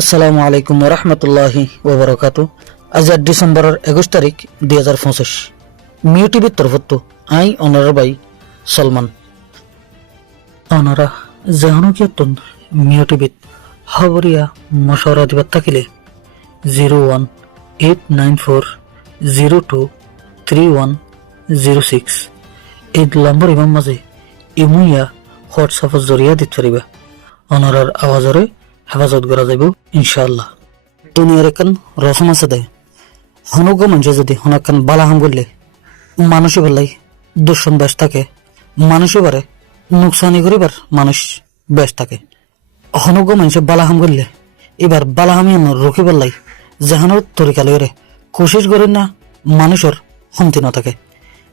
আসসালামু আলাইকুম রহমতুল্লাহি ওবরাকাতু। আজ ডিসেম্বরের 21 তারিখ 2025 মিউ টিভির তরফত আই অনার বাই সলমান অনারা জাহানুকিয়তন মিউ টিভিত খবরিয়া মশওয়ারা দিবার থাকিলে 01894023106 এই নম্বর ইমাম মাঝে ইমুইয়া হোয়াটসঅ্যাপের জরিয়া দিতে পারিবা। অনারার আওয়াজরে হেফাজত করা যাইব ইনশাআল্লাহ। দুনিয়ার একান রসম আছে দেয় হনুগ্য মানুষে যদি হনাকান বালাহাম করলে মানুষই বললাই দুঃসন বেশ থাকে, মানুষই বারে নুকসানি করিবার মানুষ বেশ থাকে। হনুগ্য মানুষে বালাহাম করলে এবার বালাহামি রুখি বললাই জাহানোর তরিকা লইরে কোশিশ করেন না মানুষের হমতি না থাকে।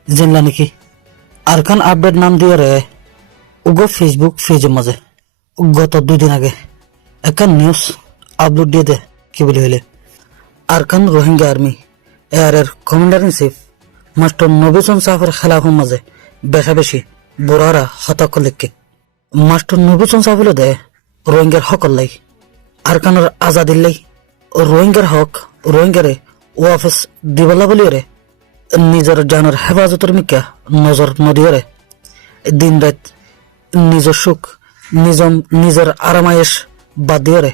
জেনলা নাকি আরকান আপডেট নাম দিয়ে রে উগ ফেসবুক পেজের মাঝে গত 2 দিন আগে একটা নিউজ আপলোড দিয়ে দে কি বলি হইলে আরকান রোহিঙ্গা আর্মি এর কমান্ডার ইন চিফ মাস্টার নবীচন সাহেবের খেলাফের মাঝে বেশা বেশি বুড়ারা হতক লিখকে মাস্টার নবীচন সাহেব হলে দে রোহিঙ্গার হক লাই আরকানের আজাদির লাই রোহিঙ্গার হক রোহিঙ্গারে ওয়াফেস দিবলা বলিয়ে নিজের জানের হেফাজতের মিকা নজর নদিয়ে দিন রাত নিজের সুখ নিজের আরামায়েশ বাদ দিয়ে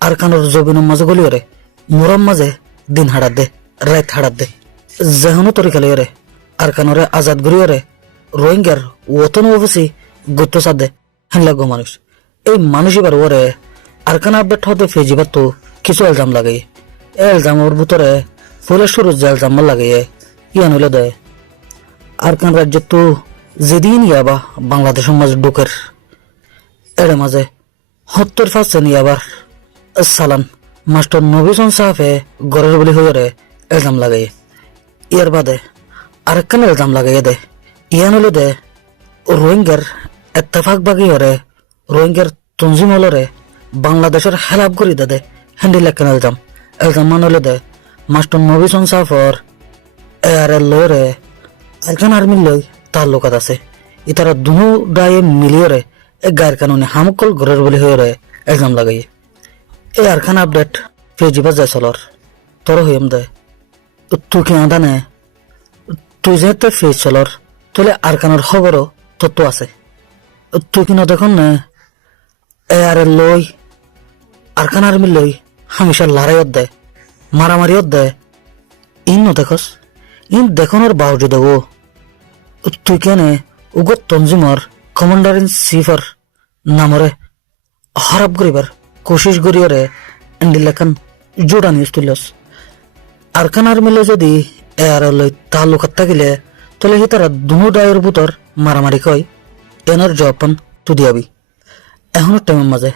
আরকানোর জবিনের মাঝে গলিয়ে মোরাম মাঝে দিন হাড়াত দে রাত হাড়াত দে যেহনো তরিকা লইয়ে আরকানরে আজাদ গড়িয়ে রোহিঙ্গার ওতন অফিসি গুত্ত সাদ দে হেনলাগ মানুষ এই মানুষ এবার ওরে আরকান আপডেট হতে ফেজিবার তো কিছু এলজাম লাগাই এলজামের ভিতরে ফুলের শুরু যে এলজাম লাগাইয়ে ইয়ান হইলে দেয় আরকান রাজ্য তো যেদিন ইয়াবা বাংলাদেশের মাঝে ঢুকের এর মাঝে 70% ইয়াবার সালান মাস্টার নবীচন সাহেবে গড়ের বলি হয়ে এলজাম লাগাই ইয়ার বাদে আরেকখান এলজাম লাগাইয়ে দে ইয়ান হলে দে রোহিঙ্গার এত্তেফাক বাগি হরে রোহিঙ্গার তঞ্জিম হলরে বাংলাদেশের হেলাপ করি দে হ্যান্ডি লেখেন এলজাম মান হলে দে মাস্টার নবীচন সাহেবর এআরএল লয়রে আরকান আর্মির লই তার লোকাত আছে ইতারা দুনো ডায়ে মিলিয়ে গায়ের কানুনে হামকল ঘরের বলি হয়ে এলজাম লাগাই এই আরখান আপডেট ফেজিবা যায় চলর তোর হইম দে তুই কি আদা নে তুই যেতে ফেজ চলর তাহলে আরকানের খবরও তোর তো আছে তুই কিনা দেখুন নে এর লই আরকান আর্মি লই হামেশা লড়াইত দেয় মারামারিয়ত দেয় ইন ন দেখস ইন দেখনের বাউজি দেব তুই কেনে উগত তঞ্জিমর কমান্ডার ইন চিফর নামরে হরাপ করিবার কোশিশ করিয়ে এন্ডিলেখান জোড়া নিউজ তুলস আরকান আর্মিলে যদি এর লই তালুকাত থাকিলে তাহলে সি তারা দুনো ডায়ের ভিতর মারামারি কয় এনার জবান তু দিয়াবি এখনের টাইমের মাঝে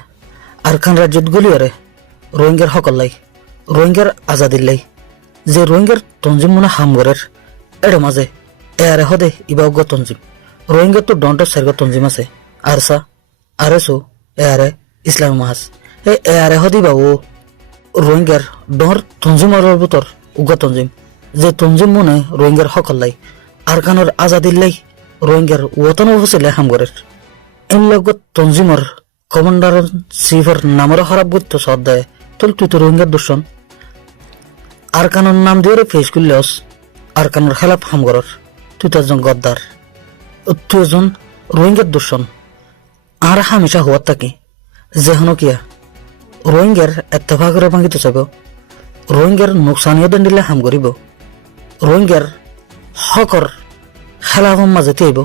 আরকান রাজ্যত গলিয়ে রোহিঙ্গার হকল লাই রোহিঙ্গার আজাদির লাই যে রোহিঙ্গার তঞ্জিম মনে হামগরের এর মাঝে এয়ারে হদে ইবা উগ্র তঞ্জিম রোহিঙ্গার তো ডন্ট সার্গ তঞ্জিম আছে আরসা আরএসও এয়ারে ইসলামী মাহাজ এই এয়ারে হদিবা ও রোহিঙ্গার ডর তঞ্জিমর ভিতর উগ্র তঞ্জিম যে তঞ্জিম মনে রোহিঙ্গার হকল লাই আরকানের আজাদির লাই রোহিঙ্গার ওতন অবস্থিলে হামগরের এম লগত তঞ্জিমর কমান্ডার চিফর নামরে খারাপ করতে সদ দেয় তুই তো রোহিঙ্গার দূষণ আরকানের নাম দিয়ে ফেস করলেস আরকানের খেলাপ হামগরের তুই তো একজন গদ্দার তুই একজন রোহিঙ্গার দূষণ আর হামেশা হওয়ার থাকি যেহনো কিয়া রোহিঙ্গার এত্তেফাকরে ভাঙিতে চাইব রোহিঙ্গার নোকসানিও দিলে হাম করিব রোহিঙ্গার হকর খেলাফের মাঝেতে আইব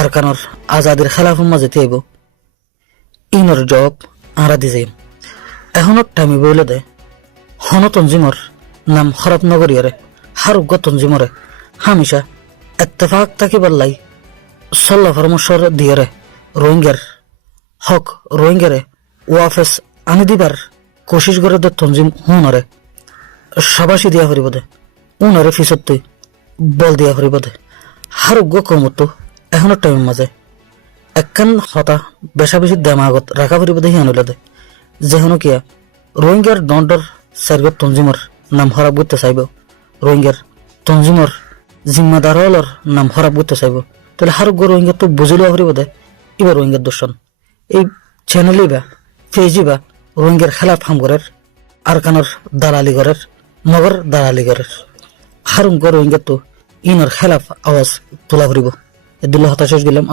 আরকানের আজাদির খেলাফের মাঝেতে আইব ইনর জবাব আরা দি যাইম এখনো টাইমি বইলে দে হন তঞ্জিমর নাম খরাপ নগরিয়ারে হার উগ্র তঞ্জিমরে হামেশা এত্তেফাক থাকিবার লাই সল্লা পরামর্শ দিয়ে রোহিঙ্গার হক রোহিঙ্গারে ওয়াফেস আনি দিবার কোশিশ করে দে তঞ্জিম হুনরে সাবাসী দিয়া ফুরিব দে উনরে ফিসত বল দিয়া ফুরিব দে হার উগ্র কমতো এখনো টাইমের মাঝে একখান হতা বেশা বেশি দেমাগত রাখা ফুরিব দে হিয়ান দে যেহনো কিয়া রোহিঙ্গার ডন্ডর সার্গ তঞ্জিমর নাম হরাপ করতে চাইব রোহিঙ্গার তঞ্জিমর জিম্মাদার হলর নাম হরাপ করতে চাইব তাহলে হার উগ্র রোহিঙ্গা তো বুঝিল ফুরিব দে এবার রোহিঙ্গার দূষণ এই চ্যানেলই বা পেজই বা রোহিঙ্গার খেলাফ হামগরের আরকানোর দালালি ঘরের নগর দালালি ঘরের হারুম গর ইঙ্গা তো ইনর খেলাফ আওয়াজ তোলা করিব এদুল্লাহ হতাশ গেলাম।